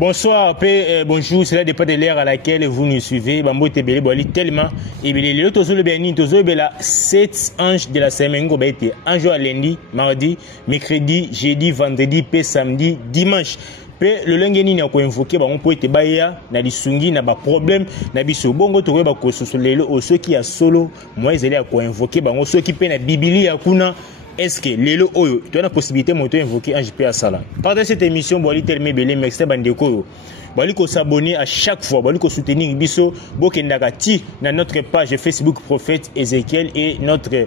Bonsoir, bonjour, cela dépend de l'heure à laquelle vous nous suivez. Bambo Tebele Boali tellement. Et bien, le tozo le béni, tozo la 7 anges de la semaine, go été un jour à lundi, mardi, mercredi, jeudi, vendredi, samedi, dimanche. Le lengeni na ko invoquer ba on peut être baya na lisungi na ba problème na biso bongo to ba ko sosolelo o ceux qui a solo moi ils allaient ko invoquer ba ceux qui pe na biblia kuna. Est-ce que lelo oyo tu as la possibilité moto invoquer ange pe asala. Pendant cette émission boali tellement belé merci bandeko. Boali ko s'abonner à chaque fois, boali ko soutenir biso bokendaka ti na notre page Facebook Prophète Ézéchiel et notre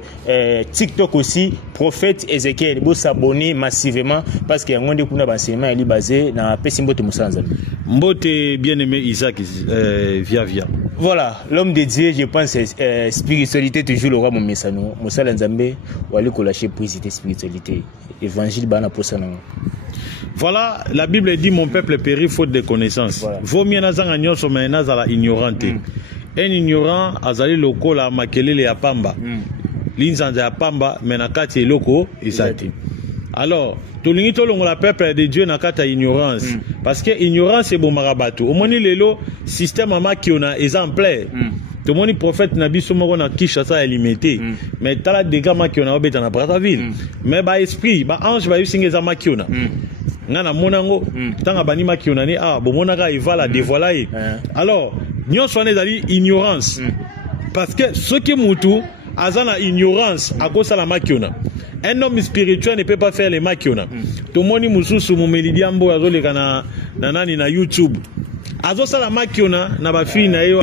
TikTok aussi Prophète Ézéchiel. Bo s'abonner massivement parce que ngonde kuna ba enseignement est basé na pesimbote musanza. Mbote bien-aimé Isaac via. Voilà, l'homme de Dieu, je pense spiritualité toujours le roi mon message. Moussa Nzambe wali ko lâcher prise spiritualité. Évangile bana posana. Voilà, la Bible dit mon peuple périt faute de connaissances. Vaut mieux nazanga nyonso mais nazala ignorante. Un ignorant azali loko la makelele ya pamba. Linzanza ya pamba mais na kati eloko ezati. Alors, tolingi tolongo la peuple de Dieu na kata ignorance parce que ignorance c'est bon marabato. Au moni lelo système amaki ona exemplaire. Tout le monde prophète n'a biso moko na Kinshasa est limité mais tala dégâts maki ona obeta na Brazzaville. Mais ba esprit, ba ange ba yusinga za maki ona. Ngana monango tanga bani maki ona ni bomonaka ivala dévoiler. Alors, nyon soane dali ignorance. Parce que ce qui mutu azana ignorance à cause de la makiona. Un homme spirituel ne peut pas faire les makiona. Tout le monde mususu mumelidiambo azoleka na nani na YouTube. Azo sala makiona na ba fille na yo.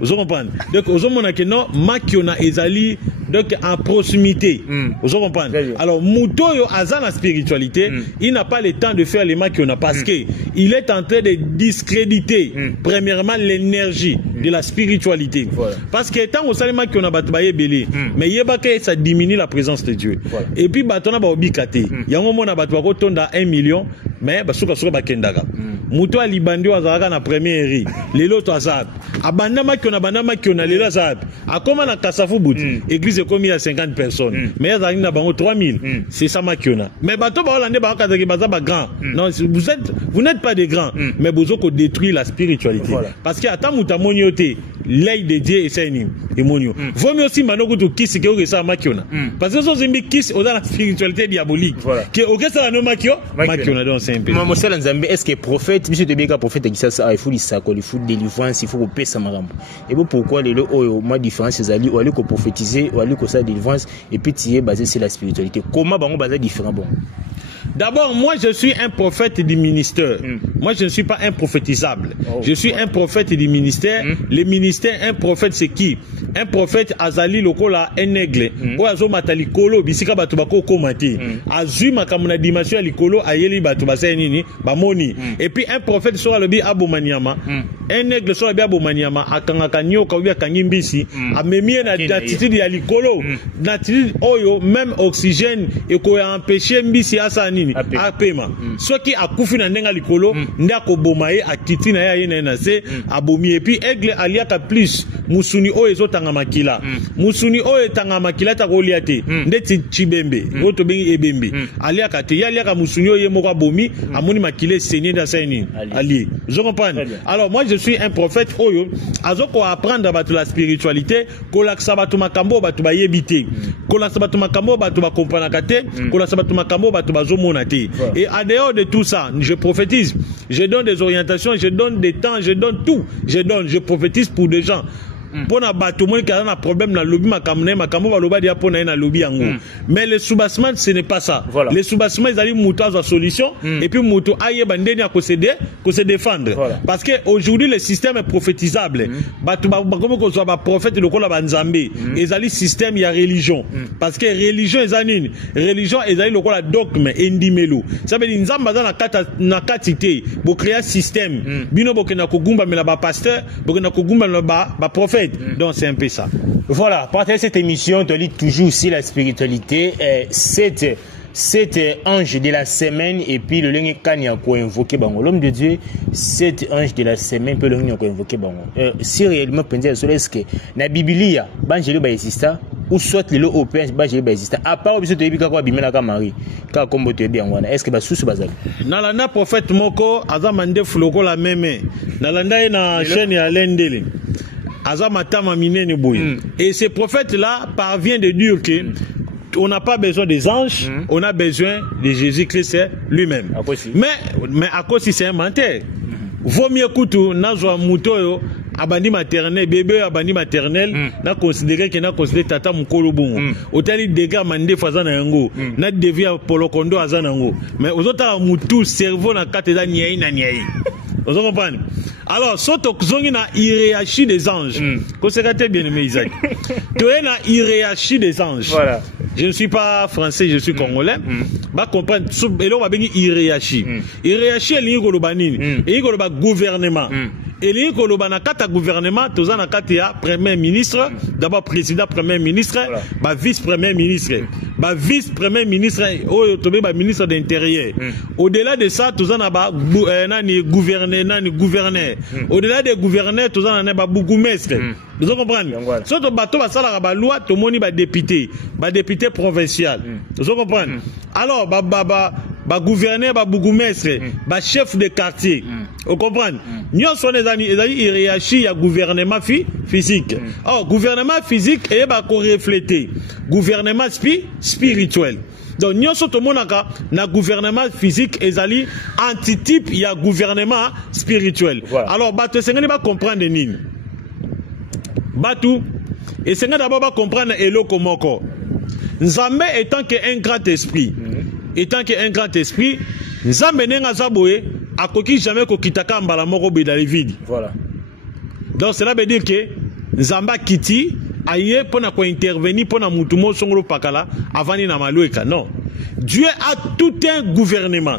Vous comprenez? Donc vous mona que non makiona ezali donc en proximité. Vous comprenez? Alors mutoyo azana spiritualité, il n'a pas le temps de faire les makiona parce que il est en train de discréditer premièrement l'énergie de la spiritualité. Parce que tant au salima makiona batbaye belé, mais yeba que ça diminue la présence de Dieu. Et puis batona ba obikate. Yango mona batwa ko tonda 1 million, mais basuka suka bakendaga. Muto alibandi azaka na première ri. Lelo to azab. Abanda makiona lela azab. Akoma na kasafu buti. Église comme il y a 50 personnes. Mais azaki na bango 3000. C'est ça makiona. Mais bato ba hollandais ba kazaki bazaba grand. Non, vous n'êtes pas des grands, mais vous avez détruit la spiritualité. Parce que attends muta monioté, l'œil de Dieu et c'est et monio. Vaut mieux aussi manoko to kiss que ça makiona. Parce que so zimbi kiss dans la spiritualité diabolique. Que OK ça no makiona donc c'est un peu. Maman Nzambe est-ce que prophète monsieur de Beka prophète qui ça il faut il faut délivrance, il faut paix ça marambo. Et pourquoi les ma différence c'est ali ou aller ko prophétiser ou aller ko ça délivrance et puis tu es basé sur la spiritualité. Comment bango basé différent bon? D'abord, moi, je suis un prophète du ministère. Moi, je ne suis pas un prophétisable. Je suis un prophète du ministère. Le ministère, un prophète, c'est qui? Un prophète, azali lokola un aigle. Ou azo matali kolo, bisika batubako komati. Azu makamuna dimension likolo, ayeli batubase nini, bamoni. Et puis, un prophète sera le bi abomaniama. Un aigle sera le bi abomaniama. Akangaka nyoka ou akangimbisi. Amemie na attitude ya likolo. Attitude oyo, même oxygène, et ko empêcher mbisi asa nini apema soki akufi na ndenga likolo ndako bomaye akiti na ya yene na se abomi et puis aigle aliaka plus musuni o ezotanga makila musuni o etanga makila ta koliate ndeti chibembe woto bengi ebembe aliaka te aliaka musuni o yemoko abomi amoni makile senye da seni ali je comprends. Alors moi je suis un prophète oyo azoko apprendre batu la spiritualité kolaksa batu makambo batu bayebite kolaksa batu makambo batu ba comprendre kate kolaksa batu makambo batu bazomo. Et en dehors de tout ça, je prophétise, je donne des orientations, je donne des temps, je donne tout. Je prophétise pour des gens. Pour na bato mo ka na problème na lobby makambo ba loba dia pour na lobby yango. Mais le soubassement ce n'est pas ça. Les soubassements ils allaient muta za solution et puis muto aye bandeni à se défendre. Parce que aujourd'hui le système est prophétisable. Bato ba comme ko soit ba prophète lokola ba nzambe. Ils allaient système il y a religion. Parce que religion ezanini, religion ezali lokola dogme endimelo. Ça veut dire nzamba na katité, bo créer système. Bino bokena ko gumba mela ba pasteur, bokena ko gumba ba prophète. Donc c'est un peu ça. Voilà, partagez cette émission, tu lis toujours aussi la spiritualité. Cet ange de la semaine et puis le ligne kanya a invoqué bango. L'homme de Dieu, cet ange de la semaine peut le ligne a invoqué bango. Si réellement pensez à ce que na Biblia, banjeli ba exista, ou soit le OPS ba j'ai existe à part biso to bika ko bimela ka mari ka kombo to bien wana est-ce que ba susu bazali nalanda prophète moko azamande floko la meme nalanda na chaîne ya lendele azamatama minene boy et ce prophète là parvient de dire que on n'a pas besoin des anges, on a besoin de Jésus-Christ lui-même. Mais à cause si c'est un menteur, vaut mieux que nazwa mutoyo abandi maternel bébé abandi maternel na considérer que na considérer tata mukolo bongo otali dégâts mande fazana yango na devia polokondo azana yango mais aux autres mutu cerveau na kateza niai na niai. Vous comprenez? Alors, surtout que nous avons une hiérarchie des anges. Conséquentez bien aimé Isaac. Tu as une hiérarchie des anges. Voilà. Je ne suis pas français, je suis congolais. Bah comprendre. Et là on va bien hiérarchie. Hiérarchie est liée au banini. Et au gouvernement. Et liée au banakata gouvernement. Tous en akatia premier ministre. D'abord président, premier ministre. Bah vice premier ministre. Bah vice premier ministre. Oh, tu bah ministre d'intérieur. Au-delà de ça, tous en a nani gouverneur, nani gouverneur. Au-delà des gouverneurs, tous en a ba bourgmestre. Vous comprenez? Surtout bateau ba sala ba loi, tout moni ba député provincial. Vous comprenez? Alors ba gouverneur, ba bourgmestre, ba chef de quartier. Vous comprenez? Nous sommes des amis, hiérarchie ya gouvernement physique. Oh, gouvernement physique et ba ko refléter. Gouvernement spirituel. Donc nous sommes tout le monde na gouvernement physique et zali antitype ya gouvernement spirituel. Voilà. Alors bateau sengani ba comprendre nini? Batou et sengani d'abord ba comprendre eloko moko. Nzambe étant qu'un grand esprit. Étant qu'un grand esprit, Nzambe nenga zaboé akoki jamais ko kitaka mbala moko bedali vide. Voilà. Donc cela veut dire que Nzamba kiti aye pona ko intervenir pona mutumo songolo pakala avani na malueka. Non. Dieu a tout un gouvernement.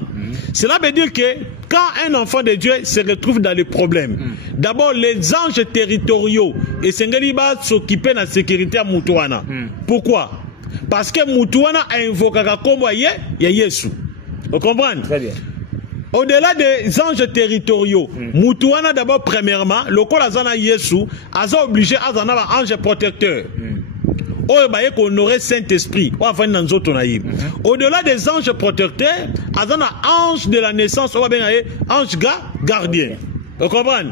Cela veut dire que quand un enfant de Dieu se retrouve dans les problèmes, d'abord les anges territoriaux et Sengeli va s'occuper de la sécurité à Mutuana. Pourquoi? Parce que Mutuana a invoqué comme Yesu. Vous comprenez? Très bien. Au-delà des anges territoriaux, Mutuana d'abord premièrement, le Kolazana Yesu a obligé à avoir un ange protecteur. Saint-Esprit. Au-delà des anges protecteurs, il y a un ange de la naissance, ange gardien. Vous comprenez?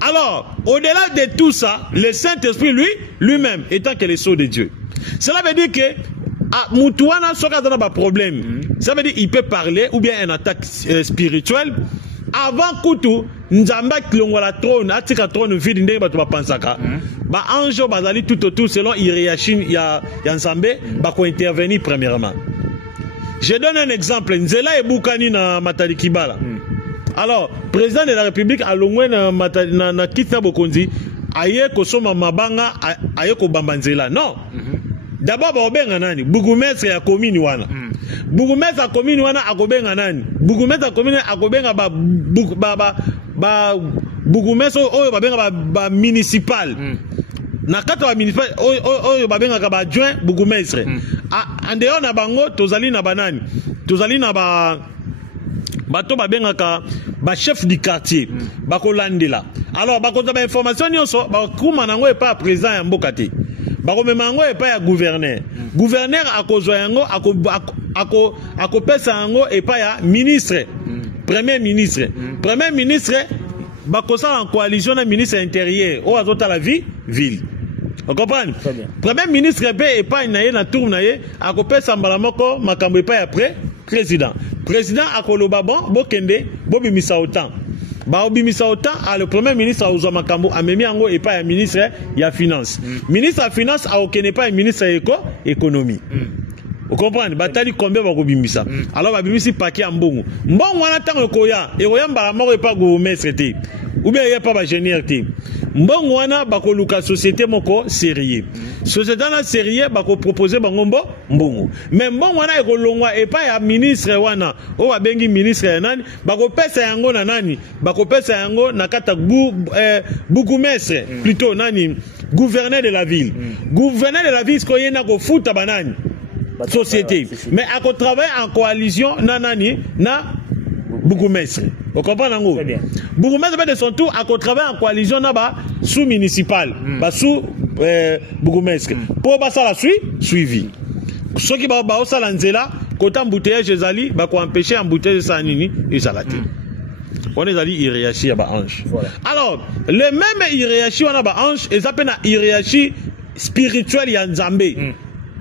Alors, au-delà de tout ça, le Saint-Esprit, lui-même, étant que le sceau de Dieu. Cela veut dire que Mutuana, ça a un problème. Ça veut dire qu'il peut parler, ou bien une attaque spirituelle. Avant Koutou, Nzamba Klongola trône, Atika trône vide, Ndé Batuba Pansaka. Ba anjo bazali tout autour selon hiérarchie ya Nzambe, ba ko intervenir premièrement. Je donne un exemple. Nzela et Boukani na Matadi Kibala. Alors, président de la République a longwe na Kita Bokonzi, aye ko soma mabanga, aye ko bambanzela. Non. D'abord, ba obenga nani? Bougumestre ya commune wana. Bougumestre ya commune wana akobenga nani? Bougumestre ya commune akobenga ba Bougumestre oyo babenga ba municipal. Na kata ba municipal oyo babenga ba adjoint bougumestre. En dehors na bango tozali na banani? Tozali na bato babenga ba chef du quartier. Bakolandela. Alors bakoza ba information nyonso bakuma nango e pa président ya mboka te. Bakomemango e pa ya gouverneur. Gouverneur akozwa yango akopesa yango e pa ya ministre. Premier ministre. Premier ministre bakosa en coalition na ministre intérieur o azota la ville. Vous comprenez? Premier ministre be e pa na ye na tour na ye akopesa mbala moko makambo e pa ya président. Président akoloba bon bokende bobimisa autant. Ba obimisa autant à le premier ministre a uzwa makambo amemi yango e pa ya ministre ya finance. Ministre ya finance a okene pa ya ministre ya économie. Vous comprenez? Batali combien va bimisa. Alors ba bimisi paquet en mbongo. Mbongo wana tango koya e koya mbala moko e pa go maître te. Ou bien il y a pas ingénieur te. Mbongo wana bako luka société moko sérieux. Société na sérieux bako proposer bango mbongo. Mais mbongo wana e ko longwa e pa ya ministre wana. O ba bengi ministre ya nani? Bako pesa yango na nani? Bako pesa yango na kata bougumestre plutôt nani? Gouverneur de la ville. Gouverneur de la ville ko yena ko futa banani? Société. Mais à ko travailler en coalition na nani? Na bougumestre. Vous comprenez? Bougumestre de son tour à travailler en coalition sous municipal, sous bourgmestre pour basa la suivi ceux qui ba ça lanzela côté embouteillage ezali ba ko empêcher embouteillage ça nini ezalate on ezali hiérarchie ya ba ange alors le même hiérarchie on a ba ange ezapena na hiérarchie spirituelle ya nzambe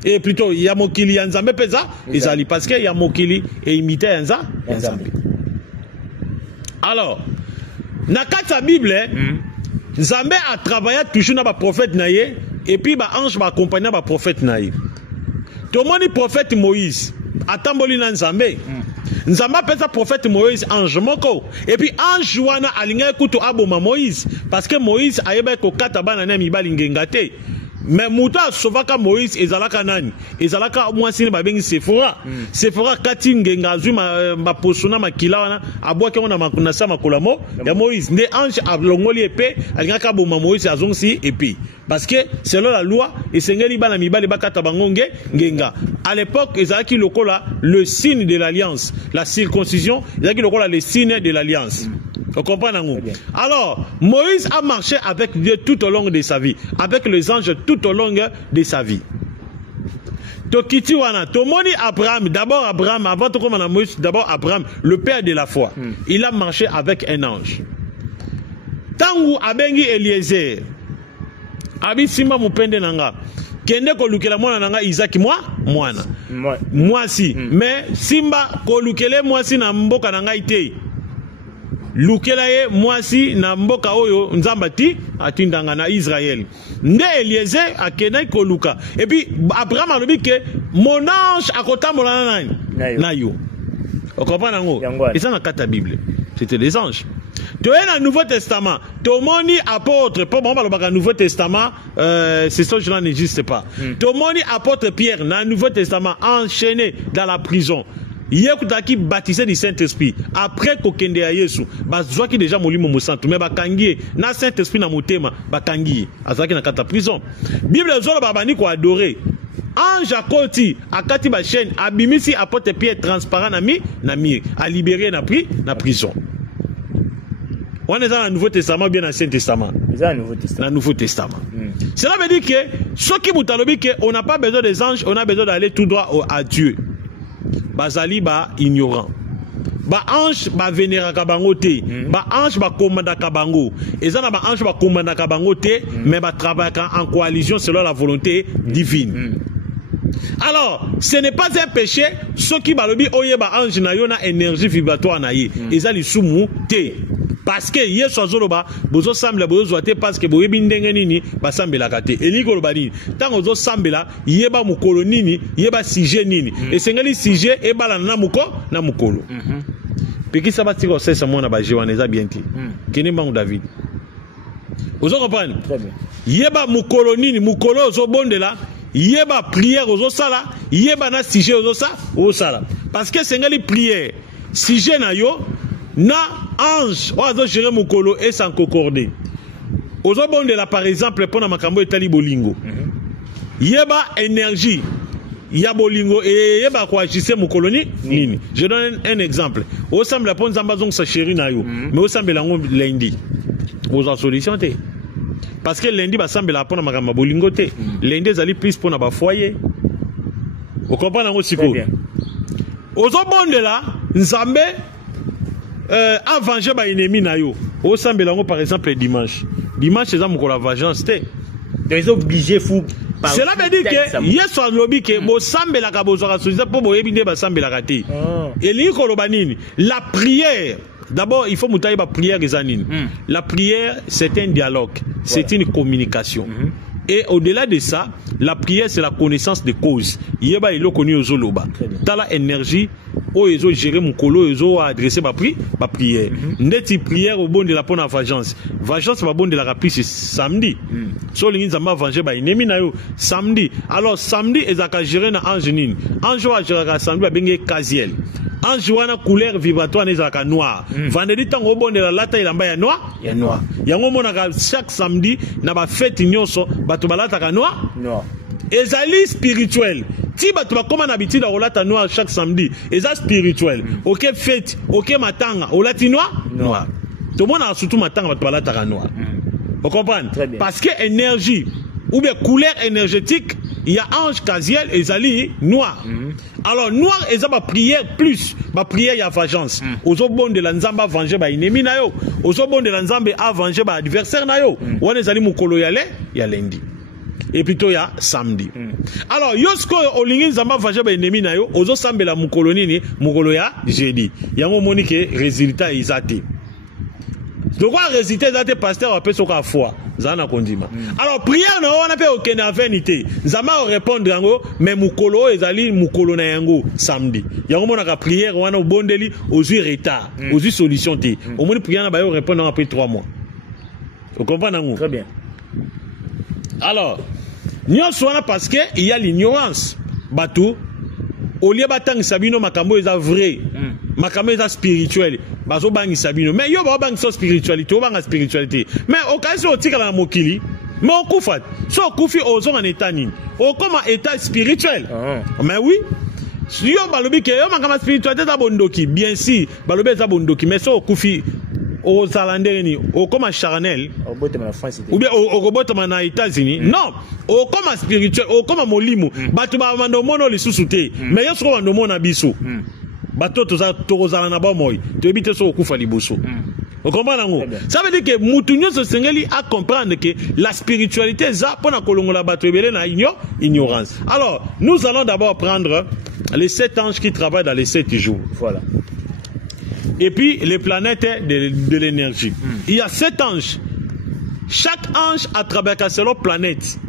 et plutôt ya mokili ya nzambe peza ezali parce que ya mokili et imiter ya nzambe alors na kata bible nzambe a travaillé toujours na ba prophète na ye et puis ba ange ba accompagner ba prophète na ye to moni prophète Moïse atamboli na nzambe nzambe pesa prophète Moïse ange moko et puis ange wana alinga kuto aboma Moïse parce que Moïse ayeba ko kata bana na mibali ngenga te mais muta sovaka Moïse ezalaka nani ezalaka mwasini babengi Sephora kati ngenga azwi ma posona makila wana abwaki wana makunasa makolamo ya Moïse nde ange alongoli épée alingaka boma Moïse azongsi épée parce que selon la loi esengeli bana mibali bakata bango ngenga à l'époque ezalaki lokola le signe de l'alliance la circoncision ezalaki lokola le signe de l'alliance. Vous comprenez? Alors, Moïse a marché avec Dieu tout au long de sa vie, avec les anges tout au long de sa vie. Tokiti wana, tomoni Abraham, d'abord Abraham, avant tout comme Moïse, d'abord Abraham, le père de la foi. Il a marché avec un ange. Tangu abengi Eliezer, abi simba mupende nanga. Kende ko lukela mwana nanga Isaac mwana. Mwasi. Mais simba ko lukele mwasi na mboka nanga ite. Lukela ye mwasi na mboka oyo nzambati atindanga na Israël. Nde Eliezer akena ko luka. Et puis Abraham a dit que mon ange akotambola na nani na yo. Vous comprenez ngo? Et ça na kata Bible. C'était des anges. Tu es dans le Nouveau Testament. Tomoni apôtre, pour moi, le Nouveau Testament, c'est ça, je n'existe pas. Tomoni apôtre Pierre, dans le Nouveau Testament, enchaîné dans la prison. Yekutaki baptisé du Saint-Esprit. Après kokende ya Yesu, bazwaki déjà molimo mosantu, mais bakangiye na Saint-Esprit na motema, bakangiye. Azaki na kata prison. Bible zolo babani ko adorer. Ange akoti akati ba chaîne abimisi apôtre Pierre transparent na mi a libéré na prison. On est dans le Nouveau Testament bien dans l'Ancien Testament. Dans le Nouveau Testament. Cela veut dire que ceux qui vous talobent qu'on n'a pas besoin des anges, on a besoin d'aller tout droit à Dieu. Bazali ba ignorant. Ba ange ba vénéra kabango te. Ba ange ba commanda kabango. Et ça ba ange ba commanda kabango te, mais ba travaille en coalition selon la volonté divine. Alors, ce n'est pas un péché, ceux qui balobi oye ba ange na yo na énergie vibratoire na ye. Et ça li sumu te. Parce que yeso azoloba bozo sambela bozo zoate parce que boyebi ndenge nini ba sambela kate. Eli koloba nini tango zo sambela yeba mukolo nini yeba sujet nini. Et sengeli sujet e bala na mukolo. Peki sabati ko sesa mona ba jewaneza bienti. Kini mangu David. Ozo comprendre? Yeba mukolo nini mukolo zo bondela yeba prière ozo sala yeba na sujet ozo sala. Parce que sengeli prière sujet na yo na ange ozo gérer mukolo et sans concorder. Ozo bondela par exemple pour na makambo etali bolingo. Yeba énergie ya bolingo et yeba ko agisse mukolo nini. Je donne un exemple. Au semble pon zamba zong sa chéri na yo, mais au semble lango lundi. Ozo solution te. Parce que lundi ba semble la pon na makambo bolingo te. Lundi zali plus pour na ba foyer. Vous comprenez ngo siko? Ozo bondela nzambe a venger ba ennemi na yo. Au sambelango par exemple dimanche. Dimanche c'est ça mon la vengeance té. Des obligés fou. Cela veut dire que yeso alobi que bo sambela ka bozora solution pour boyebi nde ba sambela ka te. Et li ko loba nini? La prière. D'abord, il faut mutaye ba prière ezanine. La prière c'est un dialogue, c'est une communication. Et au-delà de ça, la prière, c'est la connaissance des causes. Yeba ilo koni ozoloba. T'as la énergie, o ezo gérer mon colo, ezo adresser ma prière. Neti prière au bon de la bonne vengeance. Vengeance va bon de la rapide c'est samedi. So lingi zamba venger ba inemi na yo samedi. Alors samedi ezaka gérer na ange nini. Ange wa gérer samedi ba benge casiel. Ange wana couleur vibratoire nezaka noir. Vendredi tango bon de la lata ilamba ya noir. Ya noir. Yango monaka chaque samedi na ba fête nyonso bato balata ka noir. Ezali spirituel. Si bato bakoma na habitude à olata noir chaque samedi, eza spirituel. OK fête, OK matanga, olati noir. Tout le monde a surtout matanga bato balata ka noir. Vous comprenez? Parce que énergie ou bien couleur énergétique, il y a ange Kaziel et Zali noir. Alors noir et ma prière plus, ma prière il y a vengeance. Aux bon de la nzamba venger ba ennemi na yo, aux bon de la nzamba a venger ba adversaire na yo. Wane zali mukolo yale ya lundi. Et plutôt il y a samedi. Alors yosko olingi nzamba venger ba ennemi na yo, ozo sambela mukolo nini, mukolo ya jeudi. Yango monique résultat izate. Donc, quoi résultat d'être pasteur après ce qu'on foi, zana kondima. Alors prière na on appelle aucune vanité. Zama répondre yango mais mukolo ezali mukolo na yango samedi. Yango mona ka prière wana bondeli ozu retard, ozu solution té. Au moins prière na ba yo répondre après 3 mois. Vous comprenez nango? Très bien. Alors, nyonso wana parce que il y a l'ignorance. Batou au lieu batang sabino makambo eza vrai. Makambo eza spirituel. Bazo bangi sabino. Mais yo ba bangi so spiritualité, o banga spiritualité. Mais au cas où tika na mokili, mais on kufat. So kufi ozo en état nini. O comme état spirituel. Mais oui. Yo balobi ke yo makama spiritualité za bondoki. Bien si balobi za bondoki, mais so kufi au Zalandeni, au comme charnel, ou bien au robot na États-Unis. Non, au comme spirituel, au comme molimo. Batu ba mando mono li susute. Mais yo so mando mona biso. Bato toza tozala na ba moy to ebite so okufa liboso. Vous comprenez? Ça veut dire que mutunyo se sengeli à comprendre que la spiritualité za pona kolongola bato ebele na ignorance. Alors, nous allons d'abord prendre les 7 anges qui travaillent dans les 7 jours. Voilà. Et puis les planètes de l'énergie. Il y a 7 anges. Chaque ange a travaillé selon planète.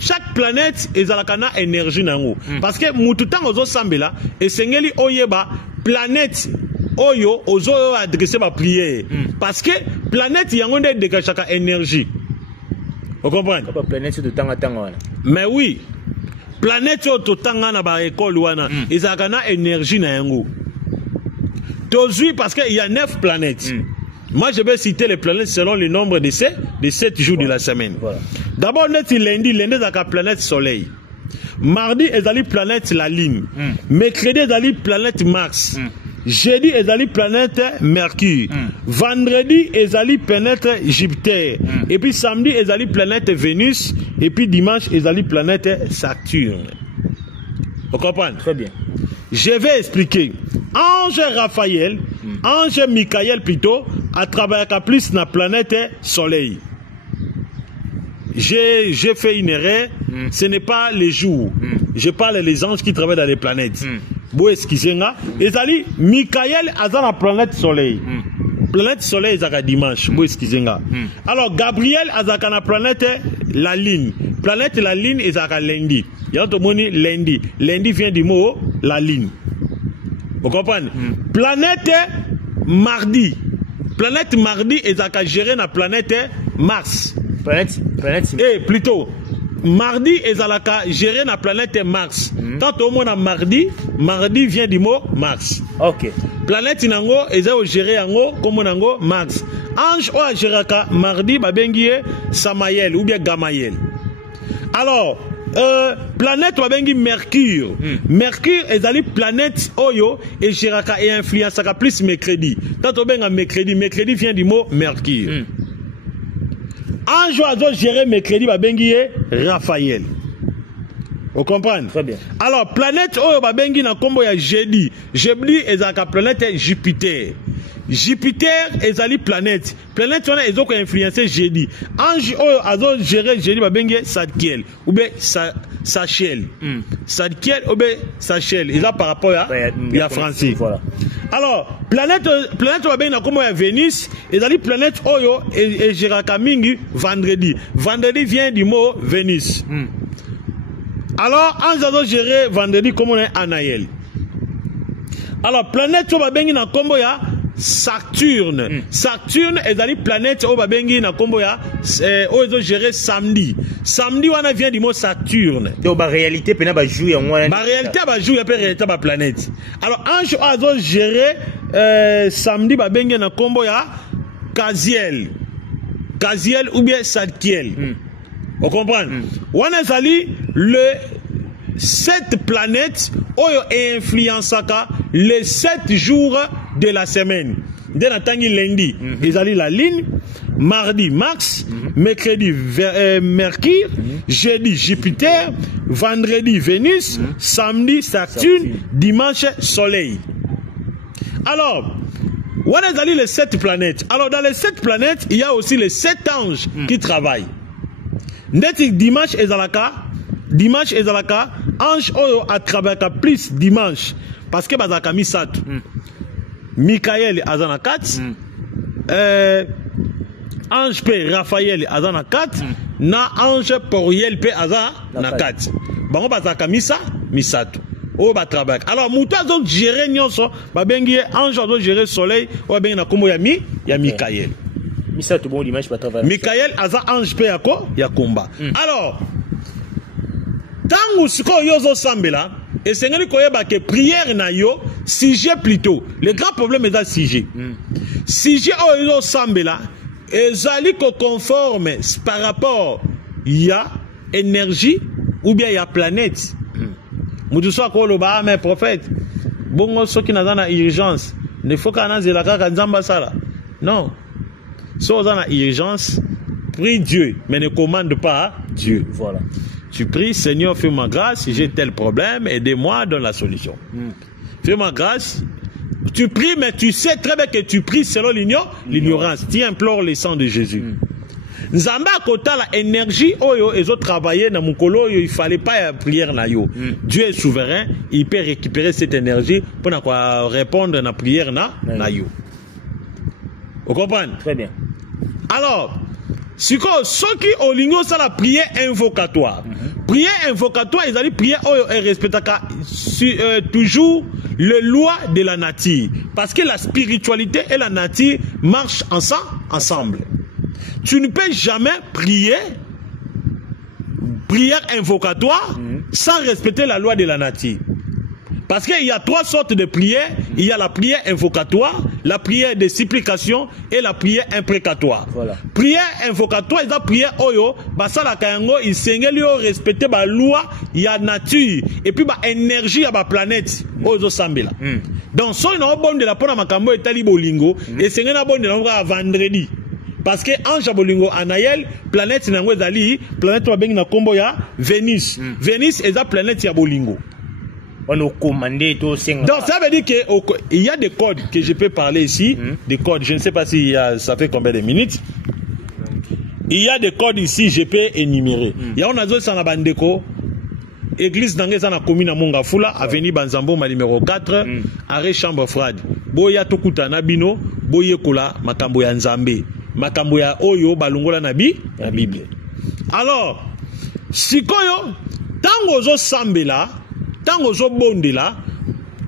Chaque planète est à la énergie nango. Parce que mututan ozo sambela et sengeli oyeba planète oyo ozo adresser ma prière. Parce que planète yango de dégager chaque énergie. Vous comprenez? Planète de tanga tanga. Mais oui. Planète to tanga na ba école wana ezakana énergie na yango. Tozui parce qu'il y a 9 planètes. Moi, je vais citer les planètes selon le nombre de 7 jours de la semaine. Voilà. D'abord, lundi, lundi est la planète Soleil. Mardi, est la planète la Lune. Mercredi, est la planète Mars. Jeudi, est la planète Mercure. Vendredi, est la planète Jupiter. Et puis samedi, est la planète Vénus. Et puis dimanche, est la planète Saturne. Vous comprenez? Très bien. Je vais expliquer. Ange Raphaël, ange Michael plutôt, a travaillé plus na planète Soleil. J'ai fait une erreur. Ce n'est pas les jours. Je parle des anges qui travaillent dans les planètes. Bon, excusez-moi. Et ça dit, Michael a dans la planète Soleil. Planète Soleil est dimanche. Bon, excusez-moi. Alors, Gabriel a dans la planète la Lune. Planète la Lune est à lundi. Il y a tout le monde lundi. Lundi vient du mot la Lune. Vous comprenez? Planète mardi. Planète mardi est à gérer la planète Mars. Planète. Eh, plutôt. Mardi est à gérer la planète Mars. Quand au monde mardi vient du mot Mars. Ok. Planète nango est à gérer ango comme nango Mars. Ange ou à gérer mardi babengi Samaël ou bien Gamaël. Alors, planète wabengi Mercure. Mercure est la planète Oyo et Jiraka et influence plus mercredi. Tant on benga mercredi vient du mot Mercure. Ange oiseau gérer mercredi wabengi Raphaël. Vous comprenez? Très bien. Alors, planète Oyo wabengi na kombo ya jeudi. Jeudi est la planète Jupiter. Jupiter est la planète. Planète on a ils ont influencé jeudi. Ange oyo azo gérer jeudi ba bengi Sadkiel ou bien Sachel. Sadkiel ou bien Sachel. Ils ont par rapport à français. Voilà. Alors, planète va bengi na comme ya Vénus, et la planète oyo et géraka mingi vendredi. Vendredi vient du mot Vénus. Alors, ange azo gérer vendredi comme on est Anaël. Alors, planète va bengi na kombo ya Saturne. Saturne est la planète au babengi na kombo ya ozo gérer samedi. Samedi wana vient du mot Saturne. Donc ba réalité pena ba joue en moi. Ba réalité ba joue après réalité ba planète. Alors ange ozo gérer samedi babengi na kombo ya Kaziel. Kaziel ou bien Sadkiel. Vous comprenez? Wana zali le 7 planètes oyo influençaka les 7 jours de la semaine. Dès la tangi lundi, ils allaient la ligne. mardi Mars, mercredi Mercure, jeudi Jupiter, vendredi Vénus, samedi Saturne, dimanche Soleil. Alors, on a dit les 7 planètes. Alors dans les 7 planètes, il y a aussi les 7 anges qui travaillent. Dimanche ezalaka, ange oyo a travaillé plus dimanche parce que bazaka misatu. Michael azana 4, ange P Raphaël azana 4, na ange Poriel P azana 4. Bango bazaka misatu. Oh ba travail. Alors muta donc gérer nyonso, ba bengi ange donc gérer soleil, o bengi na kombo ya Michael. Misatu bon dimanche ba travail. Michael aza ange P yako ya komba. Alors tangu siko yozo sambela et sengeli koyeba que prière na yo sujet plutôt. Le grand problème est dans sujet. Sujet o yozo sambela ezali ko conforme par rapport ya énergie ou bien ya planète. Moudoussa Koloba, mais prophète, bon, ceux qui n'ont pas urgence, ne faut qu'à la kaka nzamba sala. Non. Ceux qui ont urgence, prie Dieu, mais ne commande pas Dieu. Voilà. Tu pries, Seigneur, fais-moi grâce, j'ai tel problème, aidez-moi dans la solution. Fais-moi grâce. Tu pries, mais tu sais très bien que tu pries selon l'ignorance. Tu implores le sang de Jésus. Nzamba kota la énergie oyo ezo travailler na mukolo yo, il fallait pas prière na yo. Dieu est souverain, il peut récupérer cette énergie pour na quoi répondre na prière na yo. Vous comprenez? Très bien. Alors, siko soki olingo ça la prière invocatoire. Prière invocatoire, ils allaient prier oyo et respecter toujours les lois de la nature, parce que la spiritualité et la nature marchent ensemble. Tu ne peux jamais prière invocatoire sans respecter la loi de la nature. Parce qu'il y a 3 sortes de prières. Il y a la prière invocatoire, la prière de supplication et la prière imprécatoire. Voilà. Prière invocatoire, il y a prière oyo, basala kayango, il s'engage à respecter la loi, il y a nature et puis la énergie à la planète. Ozo sambela. Donc, si on a bon de la pona makambo et tali bolingo, et c'est un bon de la vendredi. Parce que ange bolingo anaël planète nango ezali planète babengi na kombo ya Vénus. Vénus est la planète ya bolingo. On a commandé tout ça. Donc ça veut dire qu'il y a des codes que je peux parler ici, des codes, je ne sais pas si ça fait combien de minutes. Il y a des codes ici, je peux énumérer. Il y a un azol sana bandeko église d'Angeza na commune à Mongafula, avenue Banzambo, ma numéro 4, arrêt chambre froide. Boya tokuta na bino, boye kola makambo ya nzambe. Makambo ya oyo balungola na Bible. Alors, sikoyo tango zo sambela, tango zo bondela,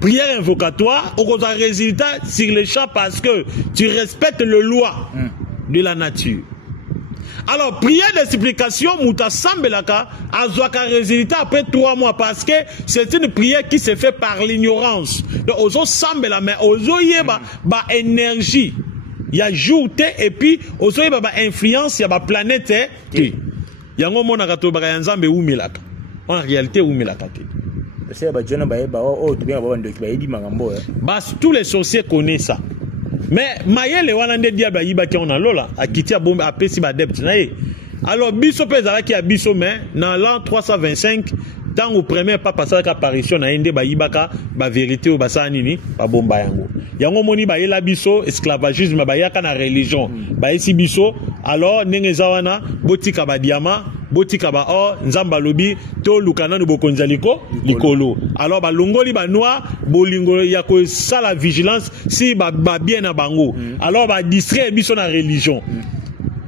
prière invocatoire, au cause résultat sur le champ parce que tu respectes les lois de la nature. Alors, prière de supplication, mouta sambelaka, azwaka résultat après 3 mois parce que c'est une prière qui se fait par l'ignorance. Donc, ozo sambela, mais ozo yeba ba énergie. Il y a jour et puis ozo yeba ba influence, il y a ba planète te. Yango mona kato ba yanzambe umilaka. En réalité umilaka te. Tous les sorciers connaissent ça. Mais Mayele Wanande Diaba Yibaki on a lola, a quitté à bombe à Pessi Badept. Alors, Bisso Pezara qui a Bisso, mais dans l'an 325, tant au premier papa sa apparition na ende ba yibaka ba vérité au basanini ba bomba yango. Yango moni ba yela Bisso esclavagisme ba yaka na religion. Ba esi Bisso alors nengeza wana botika ba diamant botika ba or nzamba lobi to lukana no bokonzaliko likolo. Alors ba longoli ba noir bolingo ya ko sala vigilance si ba bien na bango. Alors ba distraire Bisso na religion.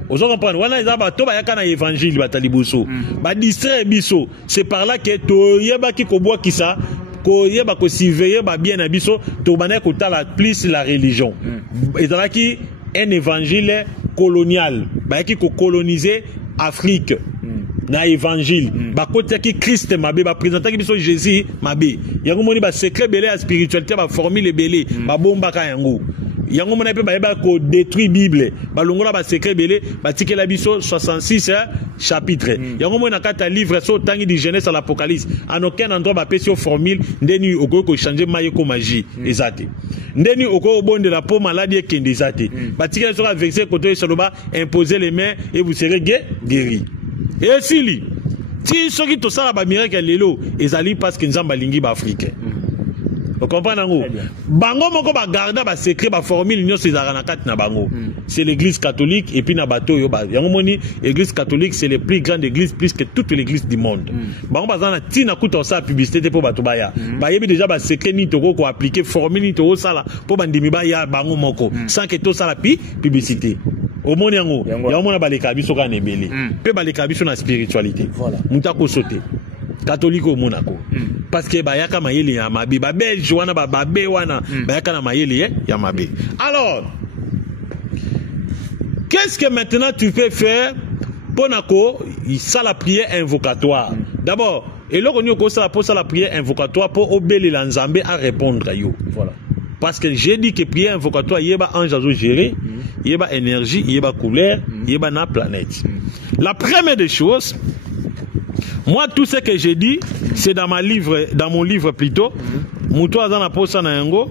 Vous comprenez? Wana ezaba to ba yaka na évangile batalibuso. Ba distraire Bisso. C'est par là que to yeba ki ko boa kisa ko yeba ko surveiller ba bien na Bisso to bané ko tala plus la religion. Ezala ki un évangile colonial. Ba ki ko coloniser Afrique. Na évangile ba côté qui Christ mabe ba présenter ki biso Jésus mabe yango moni ba secret belé à spiritualité ba formule belé ba bomba ka yango yango mona pe ba ko détruire Bible balongola ba secret belé batikela biso 66 chapitres yango mona kata livre so tangi di Genèse à l'Apocalypse en aucun endroit ba pesio formule ndeni oko changer maye ko magie ezate ndeni oko bonde la peau maladie ekende ezate batikela so verset côté soloba imposer les mains et vous serez guéris et sili ti soki to sala ba miracle lelo ezali parce que nzamba lingi ba africain. Vous comprenez? Bango moko ba garda ba secret ba formule nyonso ezara na kati na bango. C'est l'église catholique et puis na bato yo ba. Yango moni église catholique c'est les plus grande église plus que toutes les églises du monde. Bango bazana tina kuta sa publicité pour bato baya. Ba yebi déjà ba secret ni toko ko appliquer formule ni toko sala pour bandimi ba ya bango moko sans que to sala publicité. Au monde yango yango mona baleka biso ka nebeli. Pe baleka biso na spiritualité. Voilà. Mutako sauter. Catholique au Monaco parce que bayaka mayele ya mabe ba belge wana ba babe wana bayaka na mayele ya mabe. Alors qu'est-ce que maintenant tu peux faire pour nako ça la prière invocatoire d'abord et là on y ça pour ça la prière invocatoire pour obéir la nzambe à répondre à yo. Voilà. Parce que j'ai dit que prière invocatoire yeba ange azo gérer yeba énergie yeba couleur yeba na planète. La première des choses, moi, tout ce que j'ai dit, c'est dans mon livre plutôt. Moutou azan la posa na yango,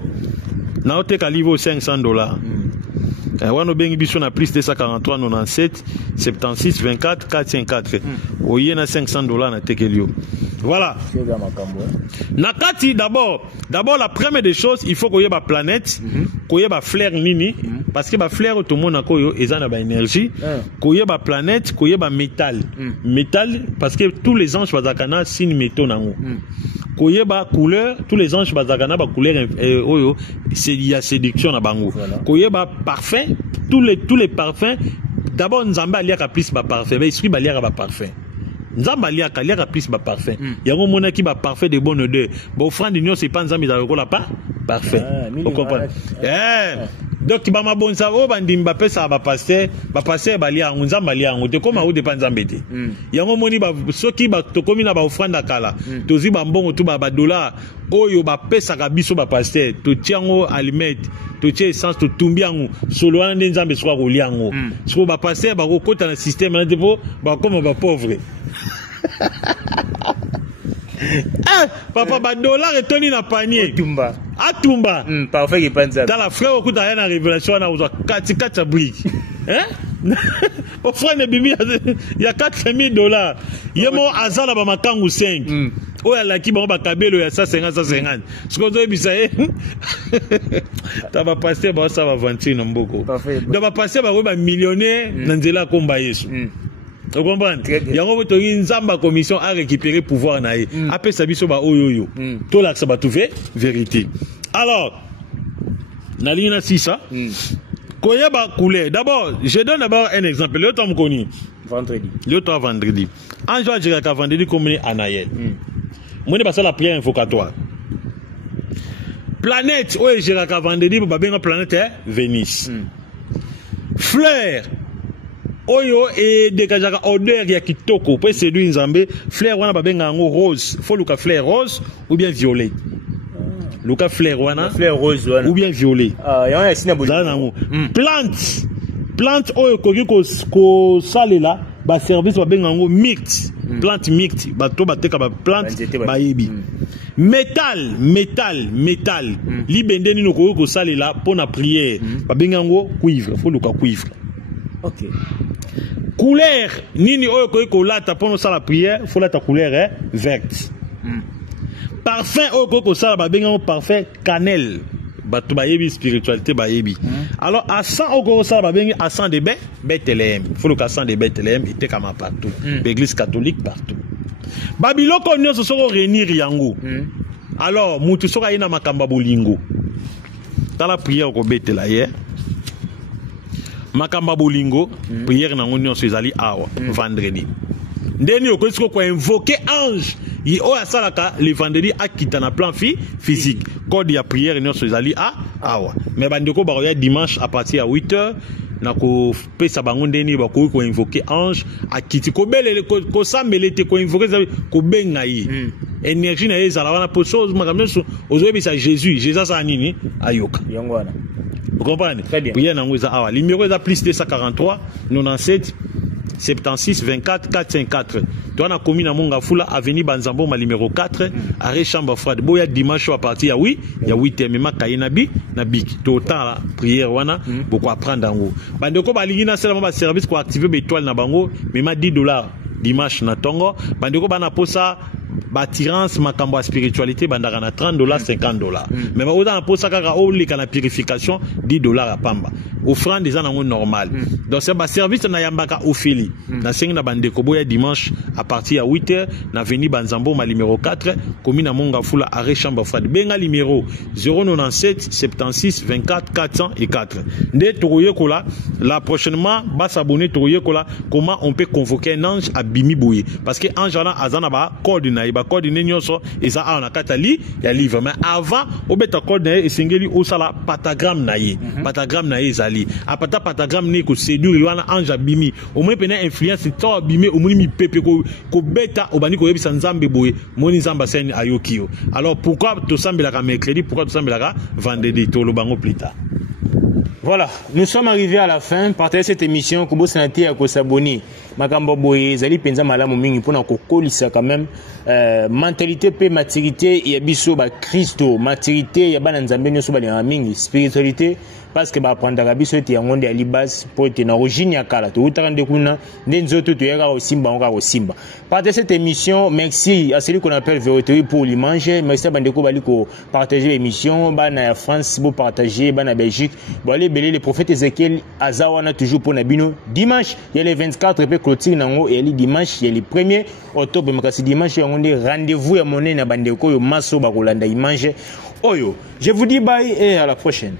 na ote ka livre $500. Wano bengi biso na plus 243 97 76 24 454. Oye na $500 na tekelio. Voilà. Nakati d'abord la première des choses, il faut qu'il y ait ma planète, qu'il y ait ma fleur nini, parce que ma fleur tout le monde a koyo ezana ba énergie, qu'il y ait ma planète, qu'il y ait ma métal. Métal parce que tous les anges bazakana signe métaux nango. Qu'il y ait ma couleur, tous les anges bazakana ba couleur oyo, c'est il y a séduction na bango. Qu'il y ait ma parfum, tous les parfums, d'abord nzamba aliaka plus ba parfum, mais esprit baliaka ba parfum. Nzamba liaka plus ba parfum. Yango mona ki ba parfum de bonne odeur. Ba offrande d'union c'est pas nzamba za pas parfum. Vous comprenez? Donc ba ma bonne savo bandim ba pesa ba pasteur balia nzamba lia ngo te koma ou dépend nzamba te. Yango moni ba soki ba to komi na ba offrande kala. Tozi ba mbongo tu ba dollar oyo ba pesa ka biso ba pasteur to tiango alimete to tie essence to tumbiango solo wana nzambe swa ko liango. So ba pasteur ba ko kota na système na depo ba comme ba pauvre. Papa ba dollar et toni na panier atumba parfait qui pense dans la frère au coup d'ailleurs na révélation na uzo kati brique au frère ne bimi il y a $4000 yemo azala ba makangu 5 oya laki ba kabelo ya 150 ce qu'on doit bisa ta ba passer ba ça va vendre na mboko da ba passer ba millionnaire na nzela komba Yesu. Vous comprenez? Yango to nzamba commission a récupéré pouvoir nae. Après ça biso ba oyoyo. To la ça ba tout fait vérité. Alors nalina sisa. Koya ba couleur. D'abord, je donne d'abord un exemple. Le temps koni. Vendredi. Le temps vendredi. En joie dirait qu'à vendredi comme Anaël. Moi ne pas ça la prière invocatoire. Planète, ouais, dirait qu'à vendredi ba benga planète Vénus. Fleur oyo et dégagera odeur ya kitoko pour séduire nzambe fleur wana babenga ngo rose faut luka fleur rose ou bien violet luka fleur wana fleur rose wana ou bien violet ya sina bozana ngo plante oyo ko salela ba service babenga ngo mixte plante mixte bato bateka ba plante ba yebi métal libendeni no ko salela pour na prière babenga ngo cuivre faut luka cuivre. OK. Couleur nini oyo ko lata pour ça la prière faut la ta couleur verte. Parfum oyo ko ça ba benga parfum cannelle bato ba yebi spiritualité ba yebi. Alors à 100 oyo ça ba benga à 100 de Bethléem faut le 100 de Bethléem était comme partout l'église catholique partout babiloko nyonso soko réunir yango. Alors mutu soka ina makamba bolingo ta la prière ko betela hier makamba bolingo prière na ngoni nyonso ezali awa vendredi ndeni okosi ko invoquer ange yi o asalaka le vendredi akita na plan physique code ya prière nyonso ezali awa mais bandeko ba ya dimanche à partir à 8h na ko pesa bango ndeni ba ko invoquer ange akiti ko belele ko sambele te ko invoquer ko benga yi énergie na ezala wana po chose makamyo ozoyebisa Jésus sa nini ayoka yango wana. Vous comprenez? Très bien. Oui, le numéro est plus 243 97 76 24 454. Tu as commis à Mongafula, avenue Banzambo, ma numéro 4, arrêt chambre froide. Boya dimanche à partir, oui, il y a 8 mais ma kayenabi, nabik. Tout temps la prière, wana, beaucoup apprendre en haut. Bandeko, baligina, c'est le service pour activer l'étoile na bango, mais ma $10 dimanche na tongo. Bandeko, bana posa, batirance makambo ya spiritualité bandaka na $30 $50 mais ba oza na posa kaka olika na purification $10 à pamba offrande eza nango normal donc c'est ba service na yambaka ofili na sengi na bandeko boya dimanche à partir ya 8h na avenue Banzambo ma numéro 4 commune na Mongafula arrêt chambre froide benga numéro 097 76 24 404 nde tokoye kola la prochainement ba s'abonner tokoye kola comment on peut convoquer un ange à Bimi Boye parce que ange na azana ba code na ba code nyonso eza a na katali ya livre mais avant obeta code na esengeli osala pentagramme na ye pentagramme na ye ezali apata pentagramme ne ko séduire wana ange Bimi au moins pena influence to Bimi au moins mi pepe ko beta obani ko yebisa nzambe boye moni nzamba sen ayokio alors pourquoi to sambela mercredi pourquoi to sambela vendredi to lo bango plus tard. Voilà, nous sommes arrivés à la fin. Partagez cette émission. Kubo santé à s'abonner. Makambo boye zali penza malamu mingi pona kokolisa quand même mentalité pe maturité ya biso ba Christo maturité ya bana nzambe nyoso ba mingi spiritualité parce que ba prendre biso ete yangonde ya libas po ete na origine ya kala to utande kuna ndenzoto to yaka osimba onga osimba. Partagez cette émission. Merci à celui qu'on appelle Vérité pour l'image. Merci à bandeko bali ko partager l'émission bana ya France bo partager bana Belgique bo aller belé le prophète Ézéchiel azawana toujours pour nabino dimanche il y a les 24 pe clôture nango et les dimanche il y a le 1er octobre makasi dimanche yango rendez-vous ya monene na bandeko yo maso ba kolanda image oyo. Je vous dis bye et à la prochaine.